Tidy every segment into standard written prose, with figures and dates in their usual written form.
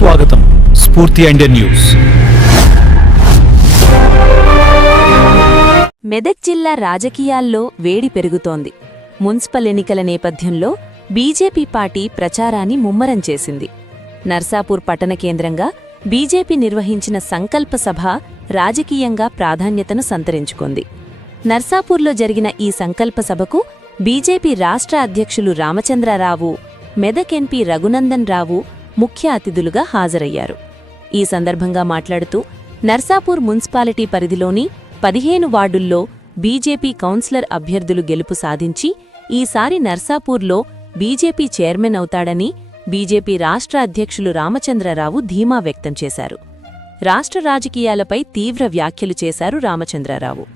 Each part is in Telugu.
స్వాగతం స్ఫూర్తి ఇండియన్ న్యూస్. మెదక్ జిల్లా రాజకీయాల్లో వేడి పెరుగుతోంది. మున్సిపల్ ఎన్నికల నేపథ్యంలో బీజేపీ పార్టీ ప్రచారాన్ని ముమ్మరం చేసింది. నర్సాపూర్ పట్టణ కేంద్రంగా బీజేపీ నిర్వహించిన సంకల్ప సభ రాజకీయంగా ప్రాధాన్యతను సంతరించుకుంది. నర్సాపూర్లో జరిగిన ఈ సంకల్ప సభకు బీజేపీ రాష్ట్ర అధ్యక్షులు రామచంద్రరావు, మెదక్ ఎంపీ రఘునందన్ రావు ముఖ్య అతిథులుగా హాజరయ్యారు. ఈ సందర్భంగా మాట్లాడుతూ నర్సాపూర్ మున్సిపాలిటీ పరిధిలోని 15 వార్డుల్లో బీజేపీ కౌన్సిలర్ అభ్యర్థులు గెలుపు సాధించి ఈసారి నర్సాపూర్లో బీజేపీ చైర్మన్ అవుతాడని బీజేపీ రాష్ట్ర అధ్యక్షులు రామచంద్రరావు ధీమా వ్యక్తం చేశారు. రాష్ట్ర రాజకీయాలపై తీవ్ర వ్యాఖ్యలు చేశారు రామచంద్రరావు.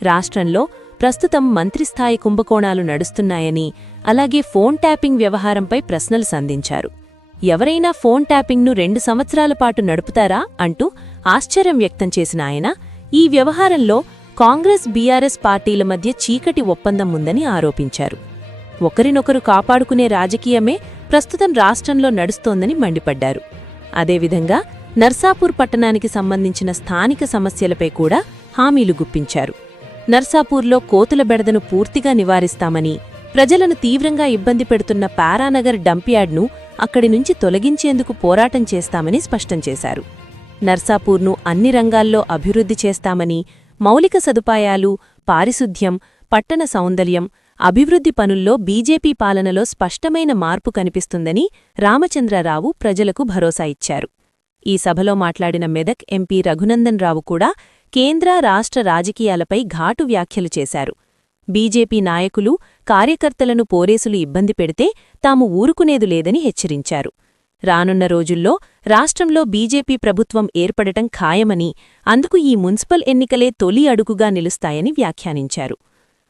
రాష్ట్రంలో ప్రస్తుతం మంత్రిస్థాయి కుంభకోణాలు నడుస్తున్నాయని, అలాగే ఫోన్ ట్యాపింగ్ వ్యవహారంపై ప్రశ్నలు సంధించారు. ఎవరైనా ఫోన్ ట్యాపింగ్ను 2 సంవత్సరాల పాటు నడుపుతారా అంటూ ఆశ్చర్యం వ్యక్తం చేసిన ఆయన, ఈ వ్యవహారంలో కాంగ్రెస్ బీఆర్ఎస్ పార్టీల మధ్య చీకటి ఒప్పందం ఉందని ఆరోపించారు. ఒకరినొకరు కాపాడుకునే రాజకీయమే ప్రస్తుతం రాష్ట్రంలో నడుస్తోందని మండిపడ్డారు. అదేవిధంగా నర్సాపూర్ పట్టణానికి సంబంధించిన స్థానిక సమస్యలపై కూడా హామీలు గుప్పించారు. నర్సాపూర్లో కోతుల బెడదను పూర్తిగా నివారిస్తామని, ప్రజలను తీవ్రంగా ఇబ్బంది పెడుతున్న పారానగర్ డంప్యార్డ్ను అక్కడి నుంచి తొలగించేందుకు పోరాటం చేస్తామని స్పష్టం చేశారు. నర్సాపూర్ను అన్ని రంగాల్లో అభివృద్ధి చేస్తామని, మౌలిక సదుపాయాలు, పారిశుద్ధ్యం, పట్టణ సౌందర్యం, అభివృద్ధి పనుల్లో బీజేపీ పాలనలో స్పష్టమైన మార్పు కనిపిస్తుందని రామచంద్రరావు ప్రజలకు భరోసా ఇచ్చారు. ఈ సభలో మాట్లాడిన మెదక్ ఎంపీ రఘునందన్ రావు కూడా కేంద్ర రాష్ట్ర రాజకీయాలపై ఘాటు వ్యాఖ్యలు చేశారు. బీజేపీ నాయకులు, కార్యకర్తలను పోలీసులు ఇబ్బంది పెడితే తాము ఊరుకునేదు లేదని హెచ్చరించారు. రానున్న రోజుల్లో రాష్ట్రంలో బీజేపీ ప్రభుత్వం ఏర్పడటం ఖాయమని, అందుకు ఈ మున్సిపల్ ఎన్నికలే తొలి అడుగుగా నిలుస్తాయని వ్యాఖ్యానించారు.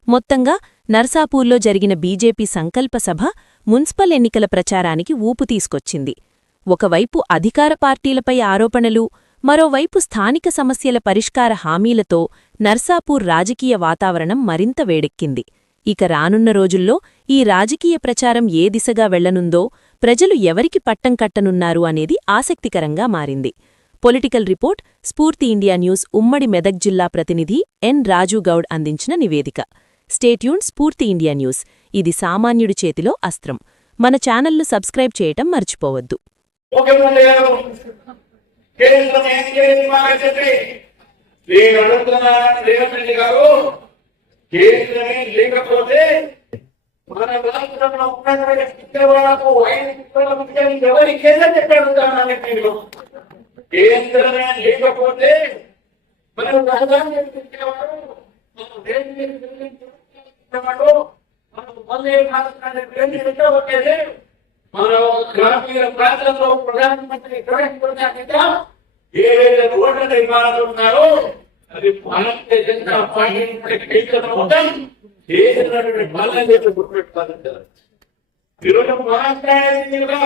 మొత్తంగా నర్సాపూర్లో జరిగిన బీజేపీ సంకల్ప సభ మున్సిపల్ ఎన్నికల ప్రచారానికి ఊపు తీసుకొచ్చింది. ఒకవైపు అధికార పార్టీలపై ఆరోపణలు, మరోవైపు స్థానిక సమస్యల పరిష్కార హామీలతో నర్సాపూర్ రాజకీయ వాతావరణం మరింత వేడెక్కింది. ఇక రానున్న రోజుల్లో ఈ రాజకీయ ప్రచారం ఏ దిశగా వెళ్లనుందో, ప్రజలు ఎవరికి పట్టం కట్టనున్నారు అనేది ఆసక్తికరంగా మారింది. పొలిటికల్ రిపోర్ట్ స్ఫూర్తి ఇండియా న్యూస్ ఉమ్మడి మెదక్ జిల్లా ప్రతినిధి ఎన్ రాజుగౌడ్ అందించిన నివేదిక. స్టేట్యూన్ స్ఫూర్తి ఇండియా న్యూస్. ఇది సామాన్యుడి చేతిలో అస్త్రం. మన ఛానల్ను సబ్స్క్రైబ్ చేయటం మర్చిపోవద్దు. కేంద్రమే లేకపోతే మన రాష్ట్రంలో ఉన్నటువంటి పిల్లవాళ్లకు 5 పిల్లల ముఖ్యం ఎవరికైనా చెప్పాడుతానని మీరు కేంద్రమే లేకపోతే మనం రాజధాని పిలిచేవాడు, మనం దేశవాడు, మనం వందే భారతాన్ని ప్రేమించే మన గ్రామీణ ప్రాంతంలో ప్రధానమంత్రి ప్రవేశపెట్టాక ఏదైతే రోడ్ల నిర్మాణాలు ఉన్నారో అది భారతీయ జనతా పార్టీ కేంద్రం చేసినటువంటి బలం చెప్పి గుర్తుపెట్టుకోవాలంటే ఈరోజు మహారాష్ట్రగా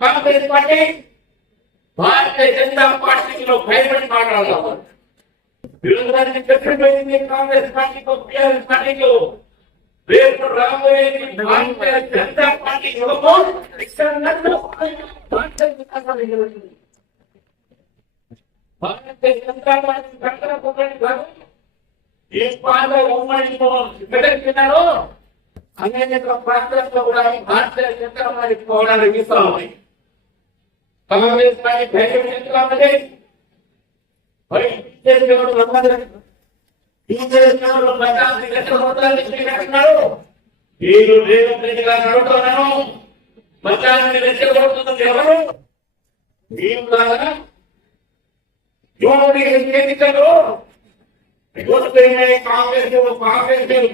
కాంగ్రెస్ పార్టీ భారతీయ జనతా పార్టీలో భయపడి మాట్లాడాలి. ఈరోజు చెప్పిపోయింది కాంగ్రెస్ పార్టీతో టీఆర్ఎస్ పార్టీలో రేపు రాబోయేది భారతీయ జనతా పార్టీ భారతీయ జనతా పార్టీ ఈ పార్టీ ఉమ్మడిలో పెట్టినారో అనేక ప్రాంతాల్లో కూడా భారతీయ జనతా పార్టీ పోవడానికి ఇస్తా ఉంది. కాంగ్రెస్ పార్టీ ధైర్యం ఎంత ఉన్నది, మీరు రేవంత్ రెడ్డి గారు అడుగుతున్నాను, మతాన్ని రెచ్చగొడుతున్నది ఎవరు? మీరు కాదా? ఎన్నికలు కాంగ్రెస్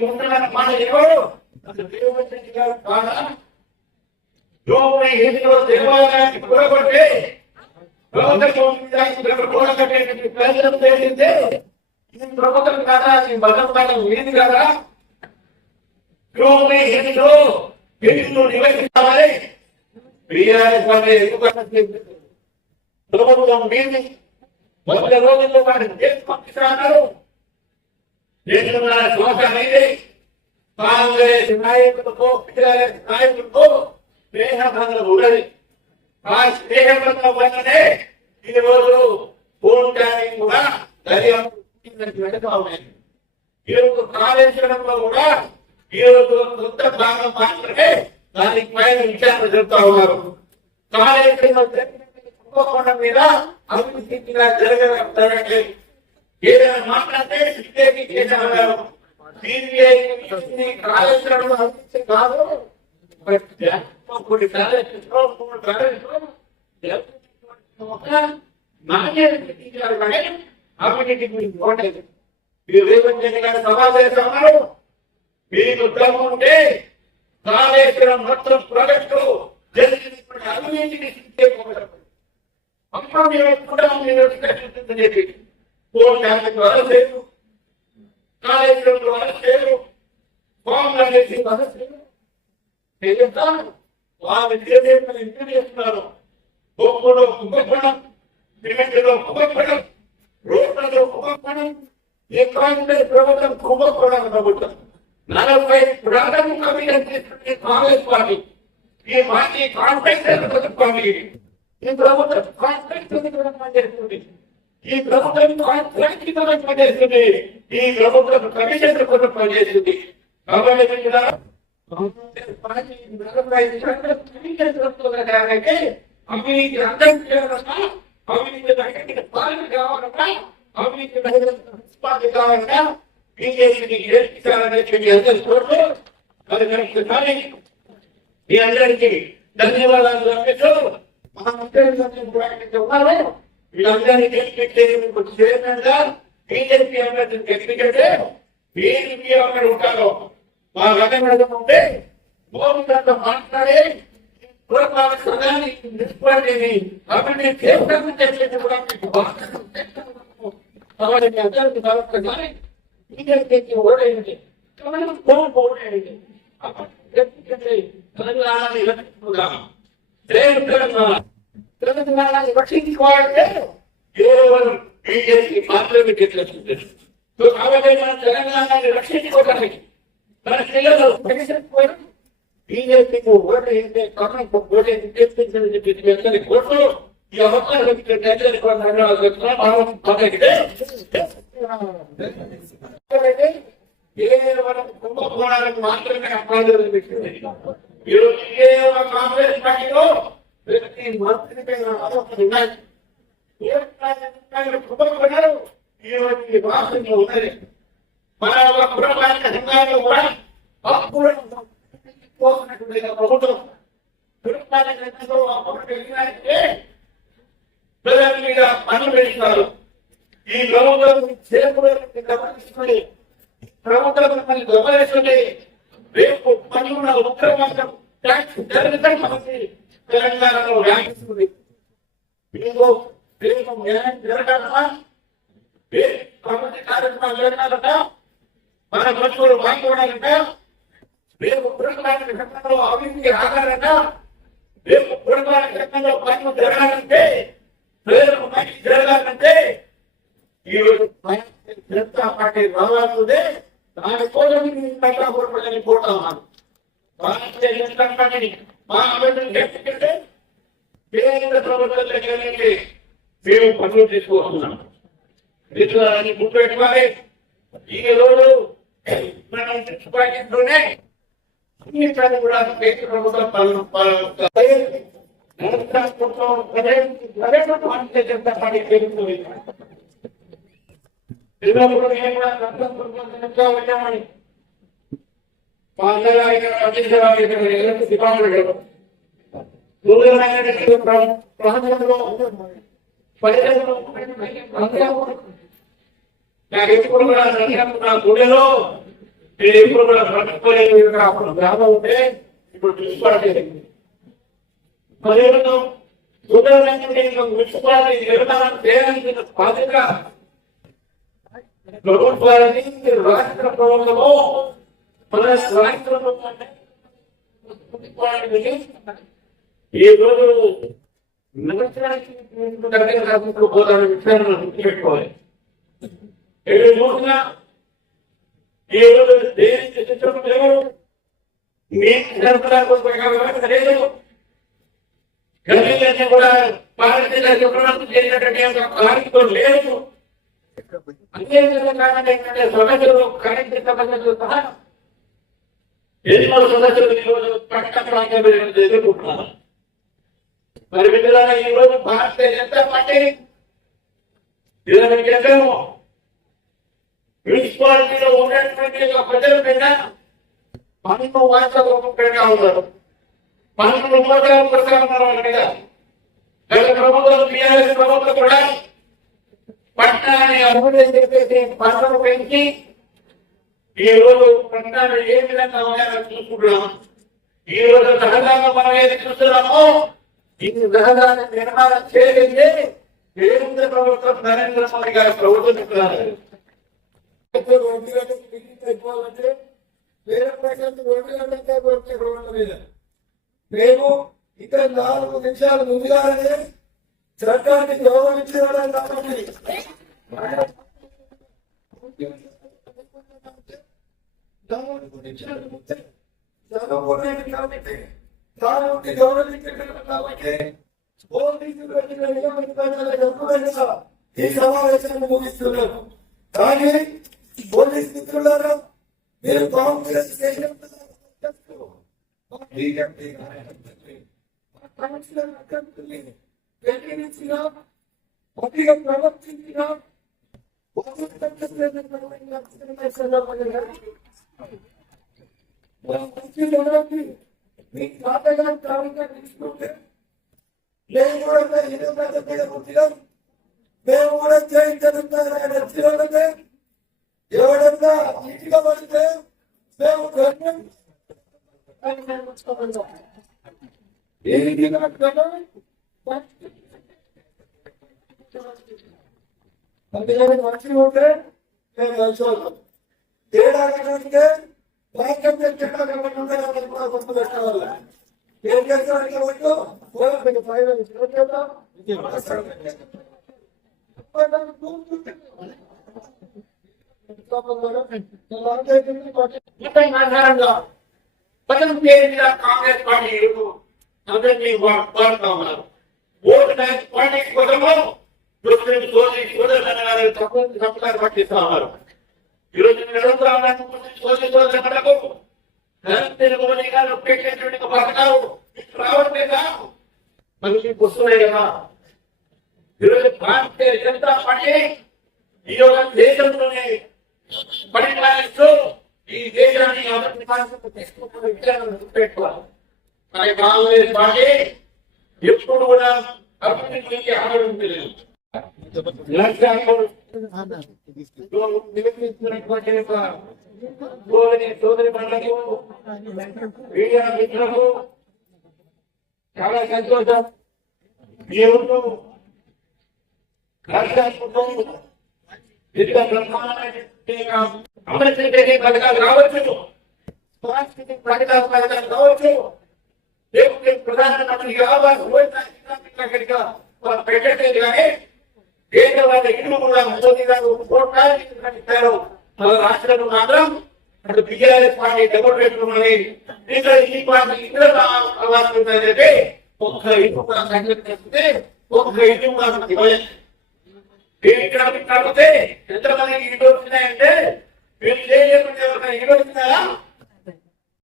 ఉండాలని మాట ఎవరు? రేవంత్ రెడ్డి గారు కాదా? దేవాలయాన్ని కూడగొట్టి కూడగట్టే ప్రజలు తేలిందే ఇది ప్రభుత్వం కాదా? ఈ మతం మీది కాదా? ఎన్నికలు నిర్వహించాలని ప్రభుత్వం మీది 100 రోజుల్లో వాటిని చేసి పంపిస్తున్నారు. దేశంలో కాంగ్రెస్ నాయకులతో టీఆర్ఎస్ నాయకులతో స్నేహబంధం ఉన్నది. ఆ స్నేహబంధం వల్లనే జరుగుతూ ఉన్నాయి. ఈరోజు కాళేశ్వరంలో కూడా ఈరోజు కొత్త భాగం మాత్రమే దానికి పైన విచారణ జరుపుతా ఉన్నారు. కాళేశ్వరం కుంభకోణం మీద అభివృద్ధి జరగలేదు. ఏదైనా మాట్లాడితే సిద్ధేకి చేసేవారు. కాళేశ్వరం అభివృద్ధి కాదు, కొన్ని అభివృద్ధి గురించి పోలేదు. మీరు రేవంత్ రెడ్డి గారు సవాల్ చేస్తా ఉన్నారు. మీకు దమ్ము ఉంటే కాళేశ్వరం మొత్తం ప్రాజెక్టు జరిగినటువంటి అవినీతిని అప్పుడు మీరు కూడా చెప్పి కోర్టు అరెస్ట్ లేదు, కాళేశ్వరంలో అరెస్ట్ లేదు, అరెస్ట్ లేదు. వాళ్ళు ఇంటర్ చేస్తున్నారు. బొమ్మలో కుంభకోణం, సిమెంట్లో కుంభకోణం, రోడ్లలో కుంభకోణం, ఈ కాంగ్రెస్ ప్రభుత్వం కుంభకోణం ప్రభుత్వం 40 ప్రాంతం కమిషన్ చేస్తుంది కాంగ్రెస్ పార్టీ. ఈ పార్టీ కాంట్రాక్టర్ ప్రభుత్వాన్ని ఈ ప్రభుత్వం కాంట్రాక్ట్ పనిచేస్తుంది. ఈ ప్రభుత్వం కాంట్రాక్ట్ పనిచేస్తుంది. ఈ ప్రభుత్వం కమిషన్ కోసం పనిచేస్తుంది. కాబట్టి అవినీతి అర్థం చేయాలన్నా, అవినీతి పాలన కావాలన్నా, అవినీతి కావాలన్నా బీజేపీని గెలిపించాలని చెప్పి అందరి కోర్టు అది జరుగుతున్నది. మీ అందరికీ ధన్యవాదాలు అర్పిస్తూ మా ఉన్నారు వీళ్ళందరినీ గెలిపించే చైర్మన్ గా బీజేపీ అభ్యర్థిని గెలిపించే బీజేపీ అక్కడ ఉంటారో మా రకంగా ఉంటే మోసంతో మాట్లాడే పురపాలకని నిష్పత్తిని అభివృద్ధి చేస్తామని చెప్పేది కూడా మీకు కాబట్టి అందరికీ సమర్థంగానే బీజేపీకి ఓడేయండి, ఓడేయండి. తెలంగాణని తెలంగాణని రక్షించుకోవాలంటే కేవలం బీజేపీ మాత్రమే గెలిచేస్తుంది. కాబట్టి మనం తెలంగాణని రక్షించుకోవడానికి మన పిల్లలు ప్రకటించకపోయినా బీజేపీకి ఓటు ఏంటే కారణం ఓటు గెలిపించని చెప్పి అందరి కోర్టు ఈ అవకాశం కేవలం కుంభకోణాలకు మాత్రమే అపార్థం పెట్టింది. ఈరోజు కేవలం కాంగ్రెస్ పార్టీలో ప్రతి మంత్రి కుంభకోణాలు ఈరోజు రాష్ట్రంలో ఉన్నది. మన పురపాలక సంఘాలు కూడా అప్పుడు ప్రభుత్వం పురపాలక రంగంలో అప్పుడు ప్రజల మీద పనులు పెంచుతారు. ఈ ప్రభుత్వం గమనిస్తుంది, ప్రభుత్వం మిమ్మల్ని గమనిస్తుంది. రేపు పన్నుల ఉత్తరవాదం ట్యాక్స్ జరుగుతుంది తెలంగాణలో వ్యాపిస్తుంది. రేపు న్యాయం జరగాలన్నా, ప్రభుత్వ కార్యక్రమాలు జరగాలన్నా, మన మనుషులు బాగుపడాలంటే, రేపు పురపాలక రంగంలో అభివృద్ధి రాగాలన్నా, రేపు పురపాలక రంగంలో పనులు జరగాలంటే, ప్రజలకు మంచి జరగాలంటే ఈరోజు జనతా పార్టీ రావాల్సిందే. దానికోసం ప్రజలు పోతున్నాను. భారతీయ జనతా పార్టీని మా అభ్యర్థులు గెలిపించే కేంద్ర ప్రభుత్వం దగ్గరికి మేము పనులు తీసుకువస్తున్నాం. తీసుకురాని గుర్తుపెట్టుకోవాలి. ఈ రోజు మనం పాటిస్తూనే అన్ని ప్రజలు కూడా కేంద్ర ప్రభుత్వం పనులు భారతీయ జనతా పార్టీ పెరుగుతుంది. వచ్చామని మా అందరూ దీపావళి ప్రాంతంలో నాకు ఎప్పుడు కూడా నా గుడిలో నేను ఎప్పుడు కూడా బ్రతకపోలేదు. అప్పుడు గ్రామం ఉంటే ఇప్పుడు తీసుకోవట్లేదు. పర్యటన మున్సిపాలిటీ నిర్మాణం చేయడానికి బాధ్యత ప్రభుత్వాలని రాష్ట్ర ప్రభుత్వము మన రాష్ట్ర ఈ రోజు నగరానికి పోతాను విషయాన్ని గుర్తుపెట్టుకోవాలి. ఏడు చూసినా ఈ రోజు దేనికి శిక్షణ లేవు, లేదు. గర్భిణీ కూడా భారతీయ చేసినటువంటి కార్యక్రమం లేదు. అంతే విధంగా ఏంటంటే సమస్యలు కరెంట్ సమస్యలు సహా ఎన్నో సమస్యలు ఈరోజు పట్టణ ప్రాంతాలు ఎదుర్కొంటున్నారు. మరి మిత్రులారా, ఈ రోజు భారతీయ జనతా పార్టీ 20 క్రితం మున్సిపాలిటీలో ఉన్నటువంటి ప్రజల మీద పన్ను వాస్తవంగా ఉన్నారు. పన్ను ఉపద్రవం కొడతా ఉన్నారు వాళ్ళ మీద. గత ప్రభుత్వం టీఆర్ఎస్ ప్రభుత్వం కూడా పట్టణాన్ని అభివృద్ధి అని చెప్పేసి పన్నులు పెంచి ఈ రోజు పట్టణాలు ఏ విధంగా ఉన్నాయో చూసుకుంటున్నాం. ఈ రోజు సహజంగా మనం ఏది చూస్తున్నామో ఇది సహజాన్ని నిర్మాణం చేసింది కేంద్ర ప్రభుత్వం నరేంద్ర మోడీ గారి ప్రభుత్వం చెప్తున్నారు. వేరే ప్రజలకు 2 గంటలకే దొరికే రోడ్ల మీద మేము ఇక్కడ 4 నిమిషాలు ముందుగానే చట్టాన్ని గౌరవించడం కాబట్టి కాబట్టి ఈ సమావేశాన్ని ముగిస్తున్నారు. కానీ పోలీస్ మిత్రులారా, మీరు కాంగ్రెస్ ప్రవర్తించిన మీ తాతగారు ప్రారంభంగా తీసుకుంటే మేము కూడా మేము కూడా చేయించడంటే ఎవడన్నా ఇంటిగా పడితే మేము మంచి ఉంటే మేము కలిసిపోతాం. తేడా ఉంటే గొప్ప పెట్టాలి. ఏం చేస్తారంటే కాంగ్రెస్ పార్టీ అందరినీ వాడుతా ఉన్నారు. ఓటు బ్యాంక్ పార్టీ కోసము తప్పుదారి పట్టిస్తా ఉన్నారు. ఈరోజు నిరంతరాలకు నరేంద్ర మోడీ గారు పెట్టేటువంటి పథకాలు రావట్లేదా? మనకి వస్తున్నాయి కదా. ఈరోజు భారతీయ జనతా పార్టీ ఈ యొక్క దేశంలోనే పరిపాలిస్తూ ఈ దేశాన్ని అభివృద్ధి తీసుకుంటున్న విషయాన్ని గుర్తుపెట్టుకోవాలి. కానీ కాంగ్రెస్ పార్టీ ఎప్పుడు కూడా అభివృద్ధి గురించి ఆలోచించలేదు. సోదరి మండలకు మీడియా మిత్రులకు చాలా సంతోషం. దేవుడు అమృత పథకాలు కావచ్చు, పథకాలు కావచ్చు, ప్రధానమంత్రి పెట్టలేదు. కానీ కేంద్ర వాళ్ళ ఇల్లు కూడా మోదీ గారు ఇచ్చారు. మన రాష్ట్రంలో మాత్రం అటు బీఆర్ఎస్ పార్టీ డెమోక్రేట్లు ఉన్నాయి. ఇంకా ఈ పార్టీ ఇతర ఉందంటే ఒక్క ఇల్లు కూడా సంగతి చేస్తే ఒక్క ఇల్లు కూడా మనకి ఇవ్వలేదు. ఇక్కడ కాకపోతే ఎంతమందికి ఇల్లు వచ్చినాయంటే వీళ్ళు చేయకుండా ఇల్లు వచ్చినాయా?